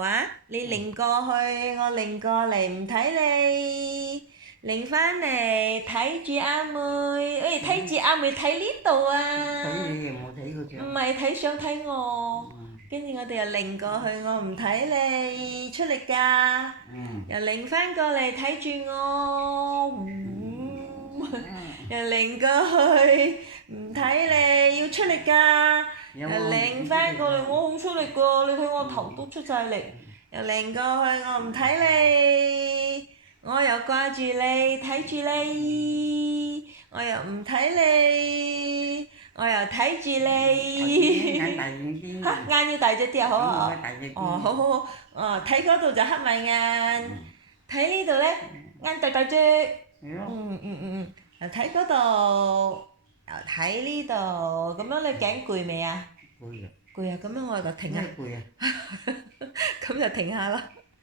啊，你擰過去，我擰過嚟唔睇你，擰返嚟睇住阿妹，誒睇住阿妹睇呢度啊，睇你又冇睇個相，唔係睇相睇我，跟住我哋又擰過去，我唔睇你，出力㗎，又擰返過嚟睇住我，又擰過去，唔睇你，要出力㗎。又擰翻過嚟，我好出力㗎，你睇我頭都出晒力。又擰過去，我唔睇你，我又掛住你，睇住你，我又唔睇你，我又睇住你。眼大啲。嚇！眼要大隻啲啊，好啊！大隻啲。哦，好好好，哦，睇嗰度就黑埋眼，睇呢度咧眼大大隻。係咯。又睇嗰度，又睇呢度，咁樣你頸攰未啊？攰啊！攰啊！咁樣我就停下。咩攰啊？咁就停下啦。